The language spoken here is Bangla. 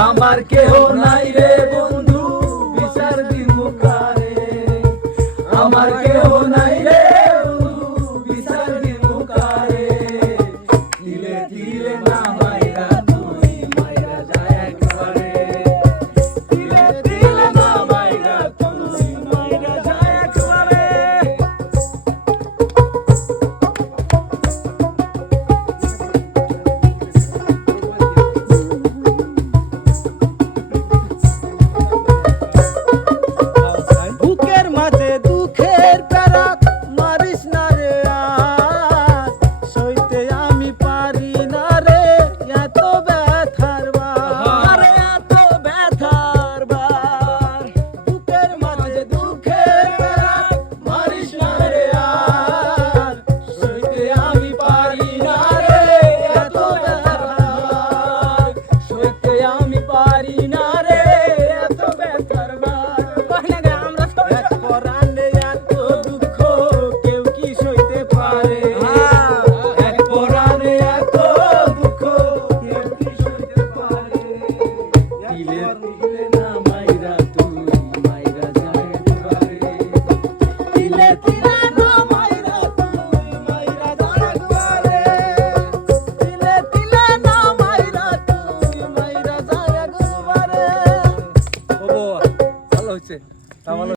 আমার কেহ নাই রে বন্ধু বিচার দিমু কারে আমার কেহ নাই রে বন্ধু বিচার দিমু কারে দিলে দিলে না মাইরা তুই মাইরা যায় একবারে দিলে দিলে না মাইরা তুই মাইরা যায় একবারে বুকের মাঝে দুঃখের প্যারা মারিস না রে আর সইতে আমি পারি না রে এত ব্যথার বার এত ব্যথার বার বুকের মাঝে দুঃখের প্যারা মারিস না রে আর সইতে আমি পারি না রে এত ব্যথার বার সইতে আমি পারি না রে এত ব্যথার বার এক পরাণে এত দুঃখ কেউ কি সইতে পারে এক পরাণে এত দুঃখ কেউ কি সইতে পারে দিলে দিলে না